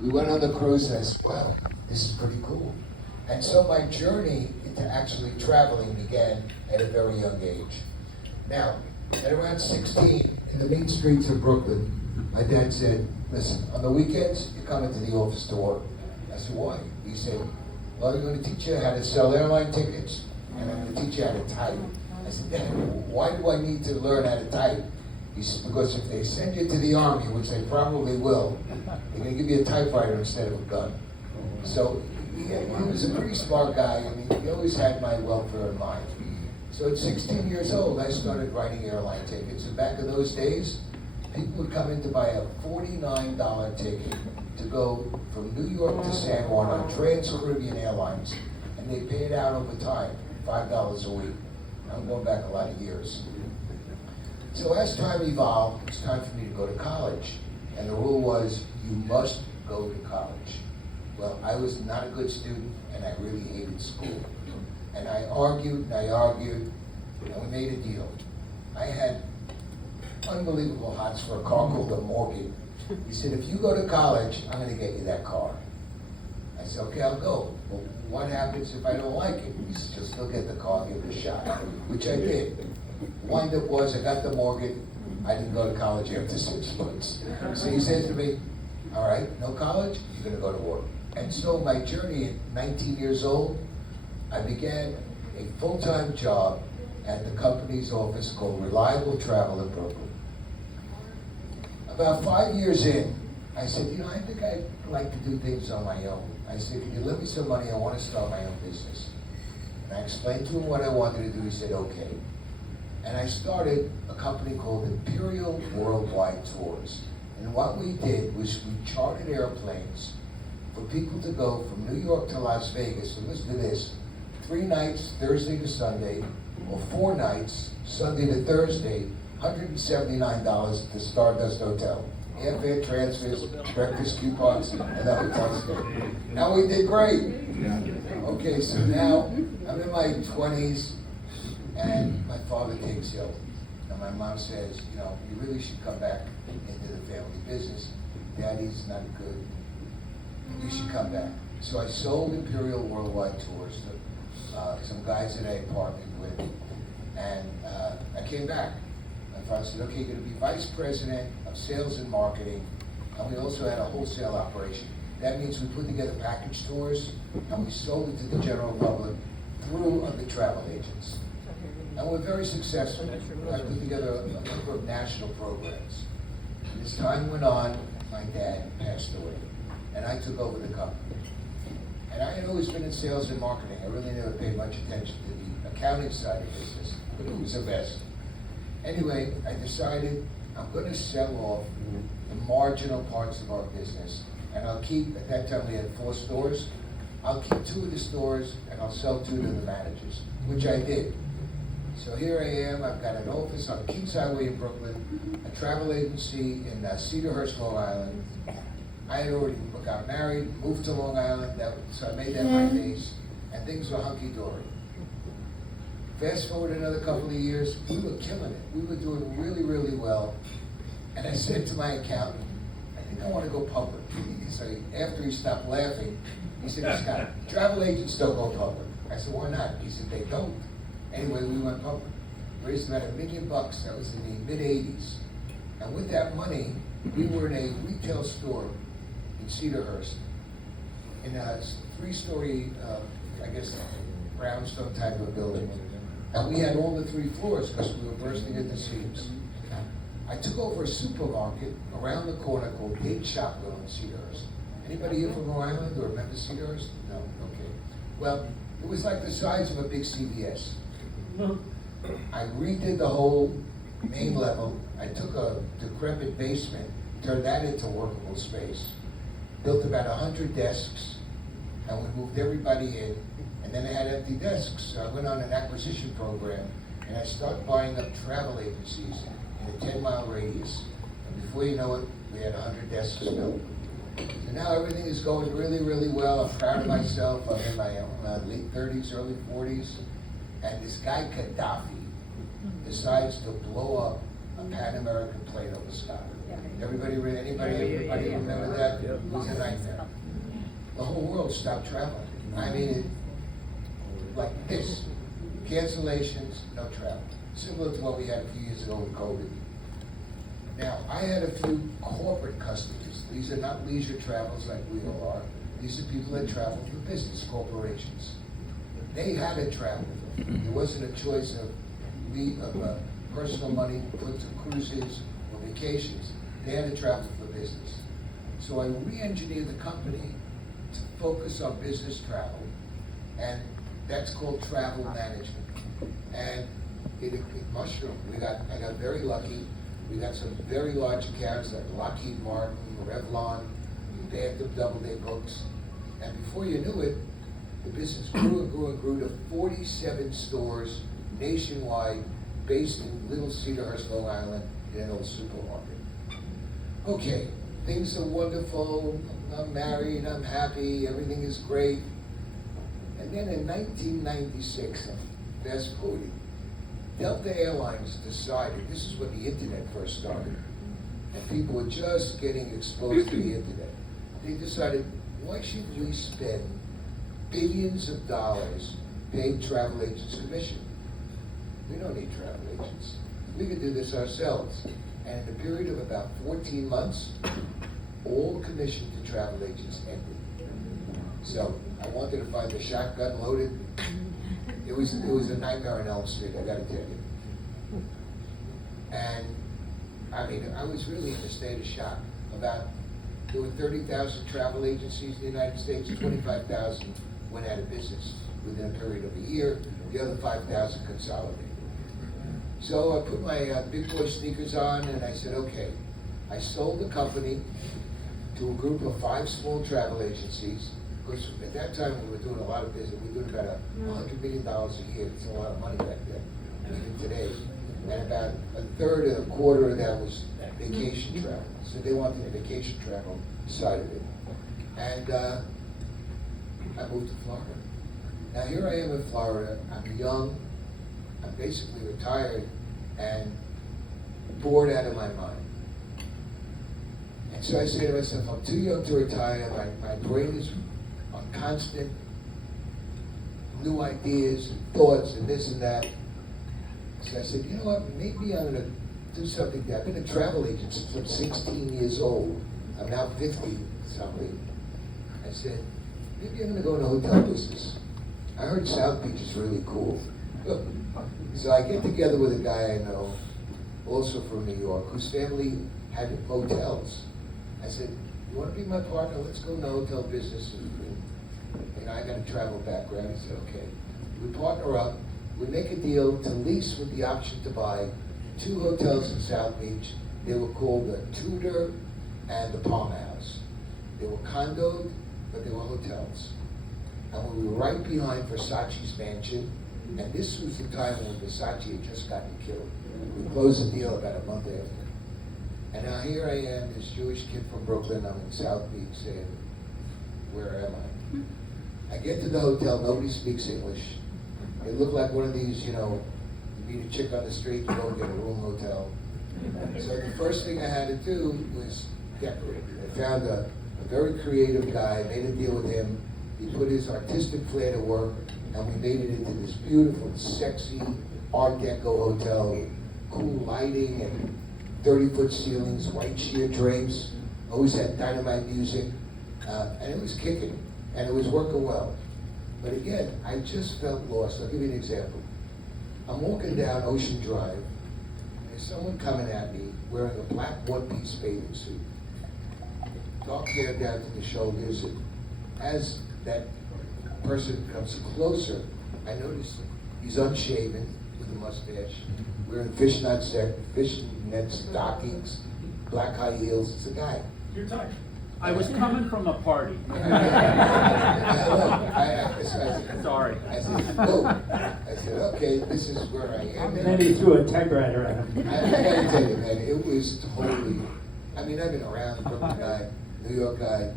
We went on the cruise and I said, wow, this is pretty cool. And so my journey into actually traveling began at a very young age. Now, at around 16, in the mean streets of Brooklyn, my dad said, listen, on the weekends, you come into the office to work. I said, why? He said, well, I'm going to teach you how to sell airline tickets, and I'm going to teach you how to type. I said, Dad, why do I need to learn how to type? He said, because if they send you to the Army, which they probably will, they're going to give you a typewriter instead of a gun. So he was a pretty smart guy. I mean, he always had my welfare in mind. So at 16 years old, I started writing airline tickets. And back in those days, people would come in to buy a $49 ticket to go from New York to San Juan on Trans-Caribbean Airlines, and they paid out over time, $5 a week. I'm going back a lot of years. So as time evolved, it was time for me to go to college. And the rule was, you must go to college. Well, I was not a good student, and I really hated school. And I argued, and we made a deal. I had unbelievable hots for a car called a Morgan. He said, if you go to college, I'm going to get you that car. I said, okay, I'll go. Well, what happens if I don't like it? He said, just look at the car, give it a shot, which I did. Wind up was, I got the Morgan. I didn't go to college after 6 months. So he said to me, all right, no college, you're going to go to work. And so my journey at 19 years old, I began a full-time job at the company's office called Reliable Travel in Brooklyn. About 5 years in, I said, you know, I think I'd like to do things on my own. I said, can you lend me some money? I want to start my own business. And I explained to him what I wanted to do. He said, okay. And I started a company called Imperial Worldwide Tours. And what we did was we chartered airplanes for people to go from New York to Las Vegas. And listen to this, 3 nights, Thursday to Sunday, or 4 nights, Sunday to Thursday, $179 at the Stardust Hotel. Airfare transfers, breakfast coupons, and the hotel stay. Now we did great. Okay, so now I'm in my 20s, and my father takes ill. And my mom says, you know, you really should come back into the family business. Daddy's not good. You should come back. So I sold Imperial Worldwide Tours to some guys that I partnered with, and I came back. My father said, okay, you're going to be vice president of sales and marketing, and we also had a wholesale operation. That means we put together package tours, and we sold it to the general public through other travel agents. And we're very successful. I put together a number of national programs. And as time went on, my dad passed away, and I took over the company. And I had always been in sales and marketing. I really never paid much attention to the accounting side of business, but it was the best. Anyway, I decided I'm going to sell off the marginal parts of our business, and I'll keep, at that time we had 4 stores, I'll keep 2 of the stores, and I'll sell 2 to the managers, which I did. So here I am, I've got an office on Kings Highway in Brooklyn, a travel agency in Cedarhurst, Long Island. I had already got married, moved to Long Island, so I made that my base, and things were hunky-dory. Fast forward another couple of years, we were killing it. We were doing really, really well. And I said to my accountant, I think I want to go public. So after he stopped laughing, he said, Scott, travel agents don't go public. I said, why not? He said, they don't. Anyway, we went public. Raised about $1 million. That was in the mid-'80s. And with that money, we were in a retail store in Cedarhurst, in a 3-story, I guess, brownstone type of building. And we had all the 3 floors because we were bursting at the seams. I took over a supermarket around the corner called Gate Shopwell in Cedarhurst. Anybody here from Long Island or remember Cedarhurst? No? Okay. Well, it was like the size of a big CVS. I redid the whole main level. I took a decrepit basement, turned that into workable space. Built about 100 desks, and we moved everybody in. And then I had empty desks, so I went on an acquisition program, and I started buying up travel agencies in a 10-mile radius. And before you know it, we had 100 desks built. So now everything is going really, really well. I'm proud of myself. I'm in my late 30s, early 40s. And this guy, Gaddafi, decides to blow up a Pan American plane over Scotland. Anybody remember that? It was a nightmare. The whole world stopped traveling. I mean, like this. Cancellations, no travel. Similar to what we had a few years ago with COVID. Now, I had a few corporate customers. These are not leisure travels like we all are. These are people that travel for business, corporations. They had to travel. It wasn't a choice of personal money put to cruises or vacations. They had to travel for business. So I re-engineered the company to focus on business travel, and that's called travel management. And it mushroomed. I got very lucky. We got some very large accounts like Lockheed Martin, Revlon. They had them double their books. And before you knew it, the business grew and grew and grew to 47 stores nationwide, based in Little Cedarhurst, Long Island, in an old supermarket. Okay, things are wonderful. I'm married, I'm happy, everything is great. And then in 1996, I'm fast forwarding, Delta Airlines decided, this is when the internet first started, and people were just getting exposed to the internet. They decided, why should we spend billions of dollars paying travel agents commission? We don't need travel agents. We could do this ourselves. And in a period of about 14 months, all commission to travel agents ended. So I wanted to find the shotgun loaded. It was a nightmare on Elm Street, I gotta tell you. And I mean, I was really in a state of shock. There were 30,000 travel agencies in the United States, 25,000 went out of business within a period of a year, the other 5,000 consolidated. So I put my big boy sneakers on and I said, okay, I sold the company to a group of 5 small travel agencies. Because at that time we were doing a lot of business. We were doing about $100 million a year. It's a lot of money back then, even today. And about a third or a quarter of that was vacation travel. So they wanted the vacation travel side of it. And I moved to Florida. Now here I am in Florida. I'm young. I'm basically retired and bored out of my mind. And so I say to myself, I'm too young to retire. My brain is on constant new ideas and thoughts and this and that. So I said, you know what, maybe I'm going to do something. I've been a travel agent since I'm 16 years old. I'm now 50-something. I said, maybe I'm going to go into hotel business. I heard South Beach is really cool. So I get together with a guy I know, also from New York, whose family had hotels. I said, you want to be my partner? Let's go into hotel business. And I got a travel background. He said, okay. We partner up. We make a deal to lease with the option to buy 2 hotels in South Beach. They were called the Tudor and the Palm House. They were condoed, but they were hotels. And we were right behind Versace's mansion. And this was the time when Versace had just gotten killed. We closed the deal about a month after. And now here I am, this Jewish kid from Brooklyn. I'm in South Beach saying, where am I? I get to the hotel, nobody speaks English. It looked like one of these, you meet a chick on the street, you go and get a room hotel. So the first thing I had to do was decorate. I found a very creative guy, made a deal with him. He put his artistic flair to work, and we made it into this beautiful, sexy Art Deco hotel, cool lighting and 30-foot ceilings, white sheer drapes, always had dynamite music, and it was kicking, and it was working well. But again, I just felt lost. I'll give you an example. I'm walking down Ocean Drive, and there's someone coming at me wearing a black one-piece bathing suit, dark hair down to the shoulders, and as that person comes closer, I notice he's unshaven with a mustache, wearing fishnet stockings, black high heels. It's a guy. You're tight. I was coming from a party. Sorry. I said, whoa. I said, okay, this is where I am. And then he threw a typewriter at him. I gotta tell you, man, it was totally, I've been around, Brooklyn guy, New York guy,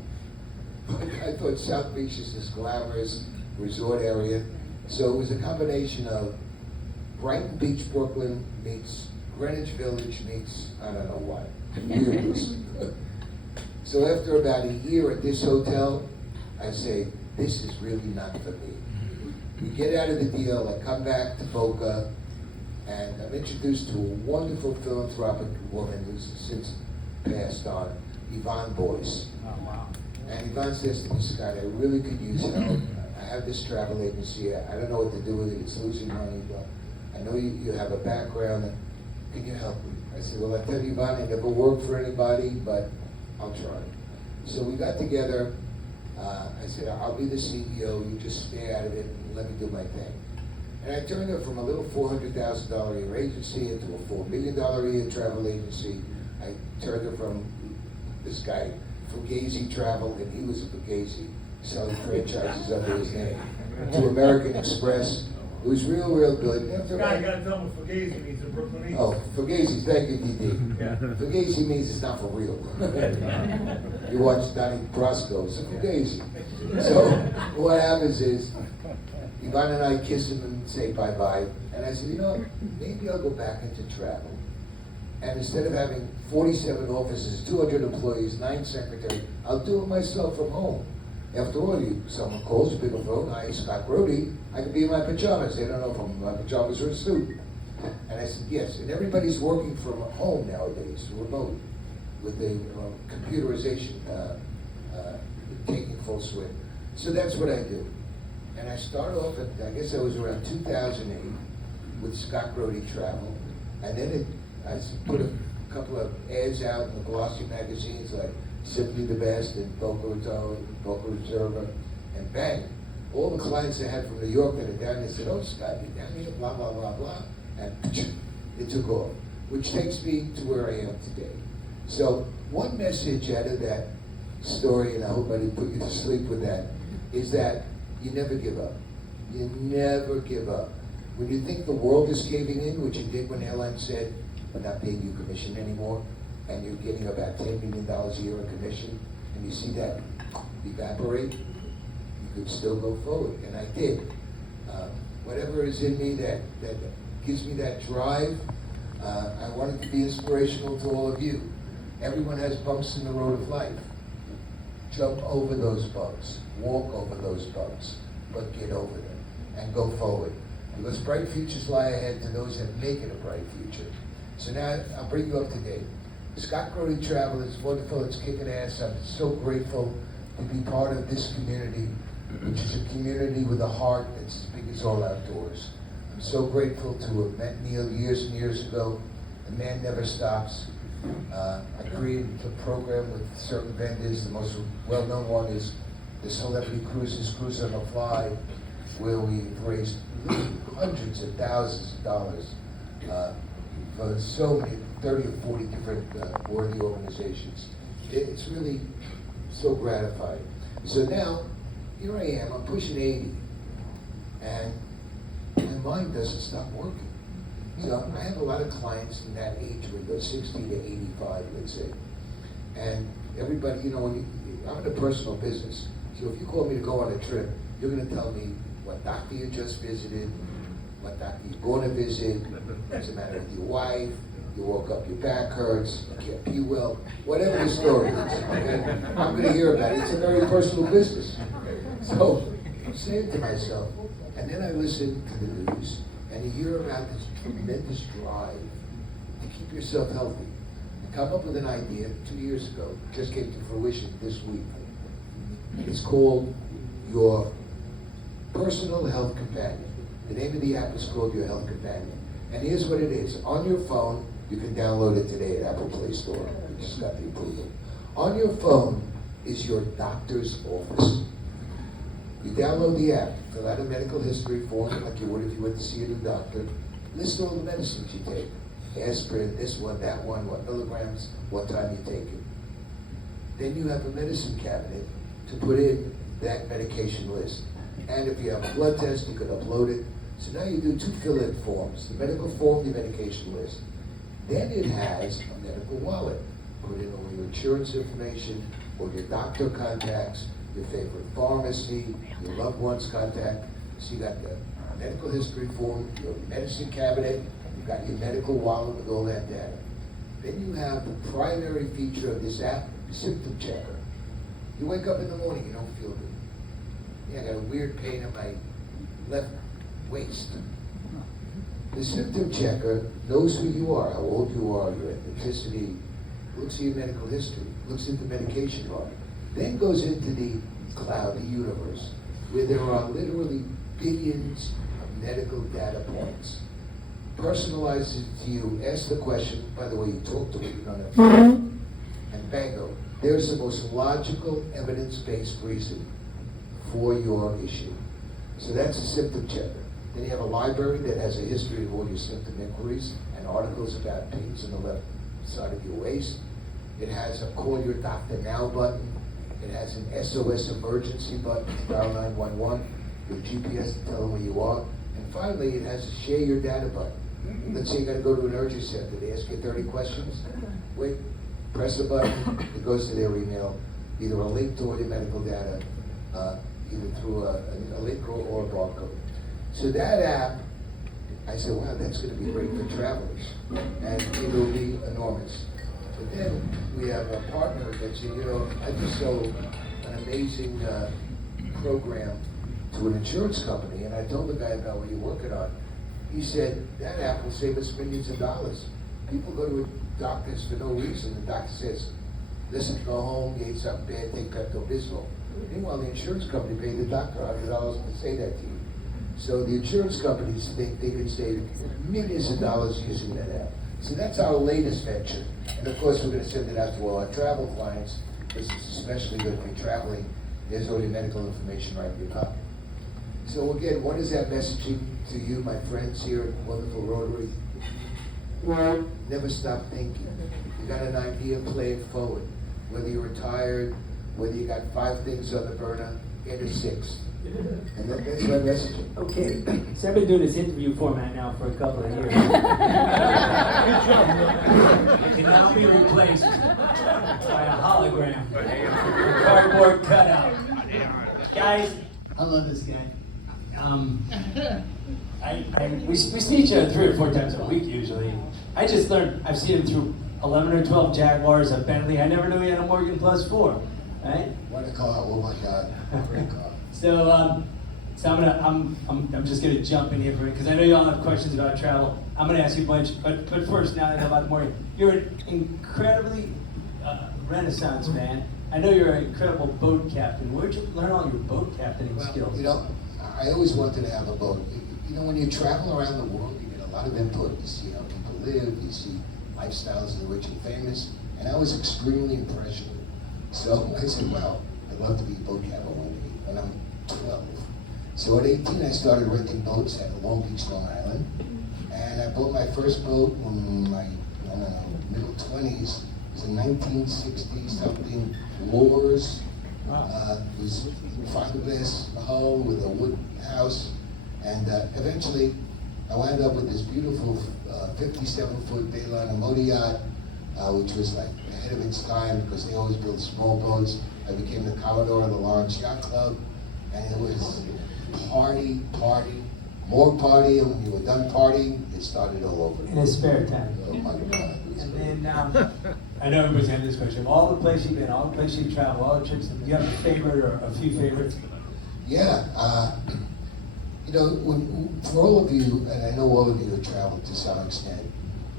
but I thought South Beach is this glamorous resort area. So it was a combination of Brighton Beach, Brooklyn meets Greenwich Village meets, I don't know what. Years. So after about a year at this hotel, I say, this is really not for me. We get out of the deal, I come back to Boca, and I'm introduced to a wonderful philanthropic woman who's since passed on, Yvonne Boyce. Oh, wow. And Yvonne says to me, Scott, I really could use help. I have this travel agency, I don't know what to do with it, it's losing money, but I know you have a background, can you help me? I said, well, I tell you, Yvonne, I never worked for anybody, but I'll try. So we got together, I said, I'll be the CEO, you just stay out of it and let me do my thing. And I turned her from a little $400,000 a year agency into a $4 million a year travel agency. I turned her from this guy, Fugazi Travel, and he was a Fugazi, selling franchises under his name, to American Express. It was real good. This guy, you gotta tell him what Fugazi means in Brooklyn. Oh, Fugazi, thank you, DD. Yeah. Fugazi means it's not for real. You watch Donnie Brasco, it's a Fugazi. So what happens is, Yvonne and I kiss him and say bye-bye. And I said, you know, maybe I'll go back into travel. And instead of having 47 offices, 200 employees, 9 secretaries, I'll do it myself from home. After all, someone calls, you pick up the phone, hi, Scott Rotary, I could be in my pajamas. They don't know if I'm in my pajamas or a suit. And I said, yes. And everybody's working from home nowadays, remote, with the computerization taking full swing. So that's what I do. And I started off at, I guess I was around 2008 with Scott Rotary Travel. And then I put a couple of ads out in the glossy magazines like Simply the Best and Boca Raton, Boca Reserva, and bang. All the clients I had from New York that are down, they said, oh, Scott, you're down here, blah, blah, blah, blah. And it took off, which takes me to where I am today. So one message out of that story, and I hope I didn't put you to sleep with that, is that you never give up. You never give up. When you think the world is caving in, which it did when airlines said, we're not paying you commission anymore, and you're getting about $10 million a year in commission, and you see that evaporate, you could still go forward. And I did. Whatever is in me that gives me that drive, I wanted to be inspirational to all of you. Everyone has bumps in the road of life. Jump over those bumps, walk over those bumps, but get over them and go forward. Because bright futures lie ahead to those that make it a bright future. So now I'll bring you up to date. Scott Rotary Travel is wonderful, it's kicking ass. I'm so grateful to be part of this community, which is a community with a heart that's as big as all outdoors. I'm so grateful to have met Neil years and years ago. The man never stops. I created a program with certain vendors. The most well-known one is the Celebrity Cruises, Cruise on the Fly, where we've raised hundreds of thousands of dollars for so many, 30 or 40 different worthy organizations. It's really so gratifying. So now, here I am, I'm pushing 80, and my mind doesn't stop working. So I have a lot of clients in that age window, 60 to 85, let's say. And everybody, I'm in a personal business. So if you call me to go on a trip, you're going to tell me what doctor you just visited, what doctor you're going to visit, what's the matter with your wife, you woke up, your back hurts, you can't pee well, whatever the story is, okay? I'm going to hear about it. It's a very personal business. So I'm saying to myself, and then I listen to the news, and you hear about this tremendous drive to keep yourself healthy. I come up with an idea 2 years ago, just came to fruition this week. It's called Your Personal Health Companion. The name of the app is called Your Health Companion. And here's what it is. On your phone, you can download it today at Apple Play Store. We just got the approval. On your phone is your doctor's office. You download the app, fill out a medical history form like you would if you went to see a new doctor. List all the medicines you take. Aspirin, this one, that one, what milligrams, what time you take it. Then you have a medicine cabinet to put in that medication list. And if you have a blood test, you can upload it. So now you do 2 fill-in forms, the medical form, the medication list. Then it has a medical wallet. Put in all your insurance information, or your doctor contacts, your favorite pharmacy, your loved one's contact. So you got the medical history form, your medicine cabinet, you've got your medical wallet with all that data. Then you have the primary feature of this app, symptom checker. You wake up in the morning, you don't feel good. Yeah, I got a weird pain in my left waist. The symptom checker knows who you are, how old you are, your ethnicity, looks at your medical history, looks at the medication bar, then goes into the cloud, the universe, where there are literally billions of medical data points. Personalizes it to you, asks the question, by the way, you talk to it, you don't have to, and bango, there's the most logical, evidence-based reason for your issue. So that's a symptom checker. Then you have a library that has a history of all your symptom inquiries and articles about pains in the left side of your waist. It has a call your doctor now button. It has an SOS emergency button, dial 911 with GPS to tell them where you are. And finally, it has a share your data button. Let's say you got to go to an urgent center. They ask you 30 questions. Wait, press the button. It goes to their email, either a link to all your medical data, either through a link or a barcode. So that app, I said, wow, that's going to be great for travelers, and it will be enormous. But then we have a partner that said, I just sold an amazing program to an insurance company, and I told the guy about what you're working on. He said, that app will save us millions of dollars. People go to doctors for no reason. The doctor says, listen, go home, you ate something bad, take Pepto-Bismol. Meanwhile, the insurance company paid the doctor $100 to say that to you. So the insurance companies think they can save millions of dollars using that app. So that's our latest venture. And of course, we're going to send it out to all our travel clients, because it's especially good if you're traveling. There's all your medical information right in your pocket. So again, what is that messaging to you, my friends here at wonderful Rotary? Never stop thinking. You got an idea, play it forward. Whether you're retired, whether you got 5 things on the burner, get a 6. And that's my messaging. Okay, so I've been doing this interview format now for a couple of years. It can now be replaced by a hologram, a cardboard cutout. Guys, I love this guy. We see each other 3 or 4 times a week usually. I just learned, I've seen him through 11 or 12 Jaguars, a Bentley. I never knew he had a Morgan Plus 4, right? What a car, oh my God, great car. So I'm just gonna jump in here for it because I know you all have questions about travel. I'm gonna ask you a bunch, but first, now that I know about the Morgan, you're an incredibly Renaissance man. I know you're an incredible boat captain. Where'd you learn all your boat captaining skills? I always wanted to have a boat. When you travel around the world, you get a lot of input. You see how people live, you see lifestyles of the rich and famous, and I was extremely impressionable. So I said, well, I'd love to be a boat captain one day when I'm 12. So at 18, I started renting boats at Long Beach, Long Island, and I bought my first boat in my, middle 20s. It was in 1960 something, Wars. It was fiberglass hull with a wood house, and eventually I wound up with this beautiful 57-foot Bayliner motor yacht, which was like ahead of its time because they always built small boats. I became the Commodore of the Lawrence Yacht Club, and it was party, more party, and when you were done partying, it started all over. In his spare time. Oh my God. And then, I know everybody's having this question. All the places you've been, all the places you've traveled, all the trips, do you have a favorite or a few favorites? Yeah, for all of you, and I know all of you have traveled to some extent,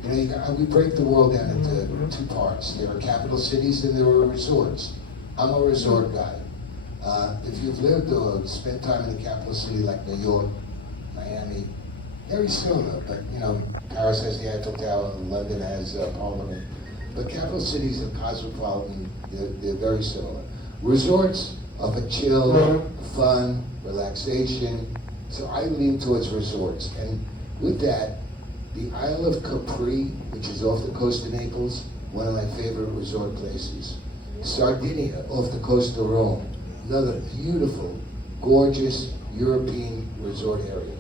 we break the world down into 2 parts. There are capital cities and there are resorts. I'm a resort guy. If you've lived or spent time in a capital city like New York, Miami, very similar, but Paris has the Eiffel Tower, London has Parliament. But capital cities are cosmopolitan, they're very similar. Resorts are for chill, fun, relaxation, so I lean towards resorts. And with that, the Isle of Capri, which is off the coast of Naples, one of my favorite resort places. Sardinia, off the coast of Rome, another beautiful, gorgeous European resort area.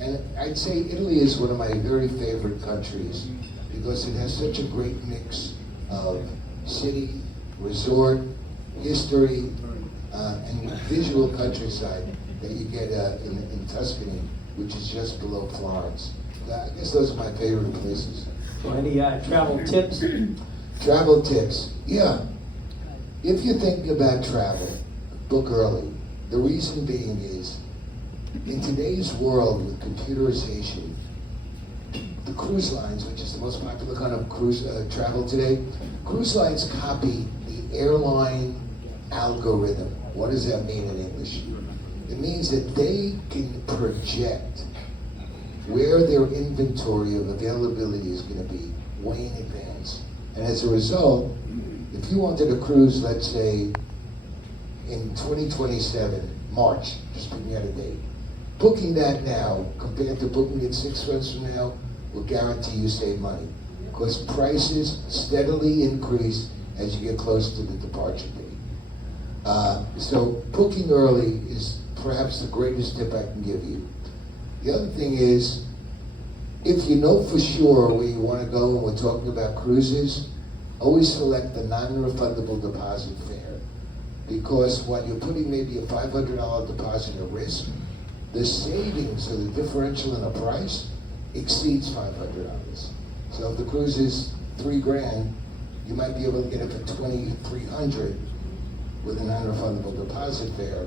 And I'd say Italy is one of my very favorite countries because it has such a great mix of city, resort, history, and visual countryside that you get in Tuscany, which is just below Florence. I guess those are my favorite places. Any travel tips? Travel tips, yeah. If you're thinking about travel, book early. The reason being is, in today's world with computerization, the cruise lines, which is the most popular kind of cruise travel today, cruise lines copy the airline algorithm. What does that mean in English? It means that they can project where their inventory of availability is going to be way in advance. And as a result, if you wanted a cruise, let's say, in 2027, March, just picking out a date, booking that now compared to booking it 6 months from now will guarantee you save money, because prices steadily increase as you get close to the departure date. So booking early is perhaps the greatest tip I can give you. The other thing is, if you know for sure where you want to go, and we're talking about cruises, always select the non-refundable deposit fare, because when you're putting maybe a $500 deposit at risk, the savings or the differential in the price exceeds $500. So if the cruise is $3,000, you might be able to get it for $2,300 with a non-refundable deposit fare,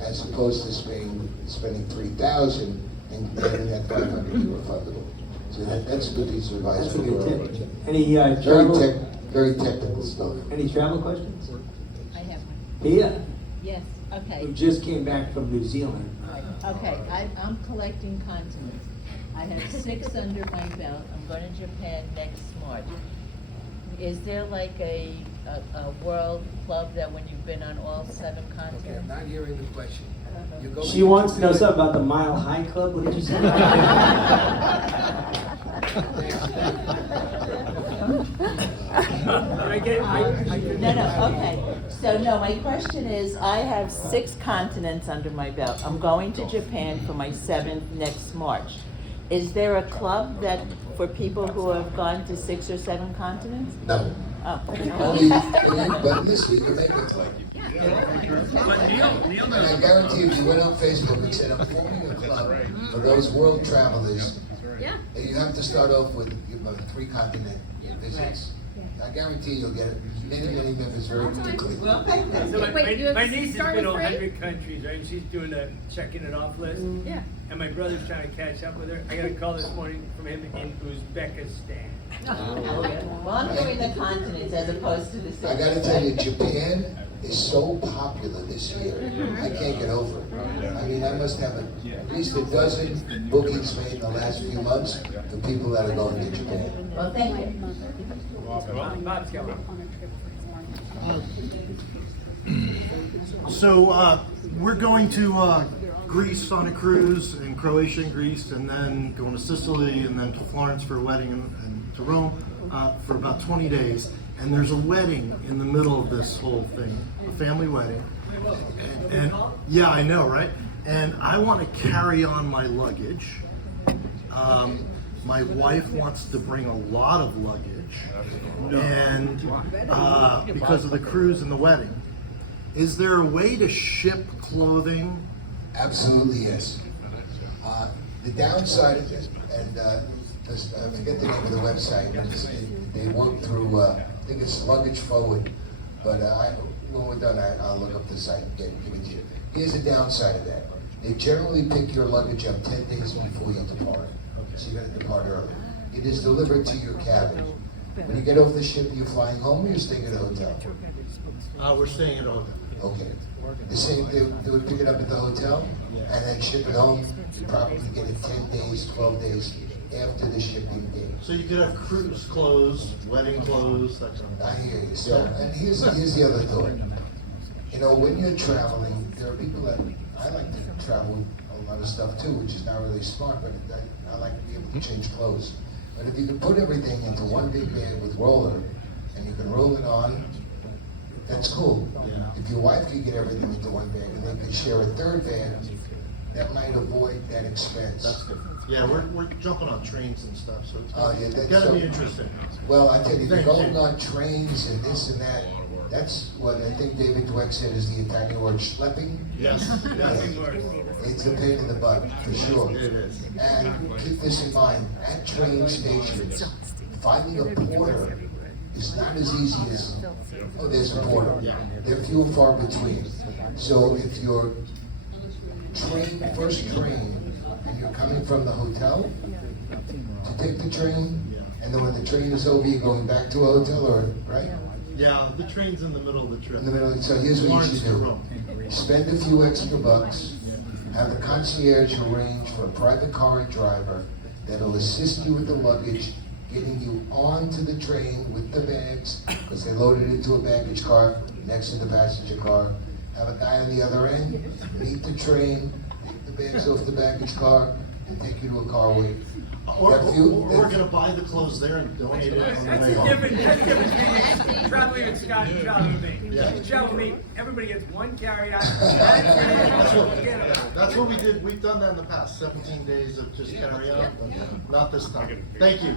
as opposed to spending $3,000 and getting that $500 refundable. So that's a good piece of advice. That's a for you. good tip. Any travel? Very technical stuff. Any travel questions? I have one. Pia, Yes, okay. who just came back from New Zealand. Okay, I'm collecting continents. I have 6 under my belt. I'm going to Japan next March. Is there like a world club that when you've been on all 7 Okay, I'm continents? not hearing the question. You go She wants to know something about the Mile High Club. What did you say? No, okay. So no, my question is, I have 6 continents under my belt. I'm going to Japan for my 7th next March. Is there a club that, for people who have gone to 6 or 7 continents? No. Oh. But listen, you can make a club. And I guarantee if you went on Facebook and said, I'm forming a club for those world travelers, you have to start off with 3 continent visits. I guarantee you'll get many members very quickly. So my niece has been to 100 countries, right? And she's doing the checking it off list. Yeah. And my brother's trying to catch up with her. I got a call this morning from him in Uzbekistan. Well, I'm doing the continents as opposed to the 6. I gotta tell you, Japan is so popular this year. I can't get over it. I mean, I must have at least a dozen bookings made in the last few months for people that are going to Japan. Well, thank you. Bob's got one. So we're going to Greece on a cruise, in Croatia and Greece, and then going to Sicily, and then to Florence for a wedding, and to Rome for about 20 days. And there's a wedding in the middle of this whole thing, a family wedding. And yeah, I know, right? And I want to carry on my luggage. My wife wants to bring a lot of luggage, and because of the cruise and the wedding. Is there a way to ship clothing? Absolutely, yes. The downside of it, and I forget the name of the website, but they work through, I think it's Luggage Forward, but when we're done, I'll look up the site and give it to you. Here's the downside of that. They generally pick your luggage up 10 days before you depart, so you gotta depart early. It is delivered to your cabin. When you get off the ship, you're flying home or you're staying at a hotel? We're staying at a hotel. Okay. The same, they would pick it up at the hotel and then ship it home. You probably get it 10 days, 12 days after the shipping date. So you could have cruise clothes, wedding clothes, that kind of I thing. hear you. So, and here's the other thought. You know, when you're traveling, there are people that, I like to travel with a lot of stuff too, which is not really smart, but I like to be able to change clothes. But if you can put everything into one big bag with roller, and you can roll it on, that's cool. Yeah. If your wife could get everything into one bag and they could share a third bag, that might avoid that expense. That's good. Yeah, we're jumping on trains and stuff, so it's Oh, yeah, that's gotta so- be interesting. Well, I tell you, Thank going you. on trains and this and that, that's what I think David Dweck said is the Italian word schlepping. Yes. Nothing worse. It's a pain in the butt, for sure. It is. And keep this in mind, at train stations, finding a porter is not as easy as, oh, there's a porter. They're few and far between. So if you're first train, and you're coming from the hotel to take the train, and then when the train is over, you're going back to a hotel, or, right? Yeah, the train's in the middle of the trip. In the middle, so here's what you Florence should to do. Rome. Spend a few extra bucks, have the concierge arrange for a private car and driver that'll assist you with the luggage, getting you onto the train with the bags, because they load it into a baggage car next to the passenger car. Have a guy on the other end, meet the train, take the bags off the baggage car, and take you to a car wait. Or we're gonna buy the clothes there and donate it on the That's way a home. different thing. Traveling with Scott and traveling with me. Yeah. Travel with me, everybody gets one carry out. That's what we did. We've done that in the past. 17 days of just carry out, but not this time. Thank you.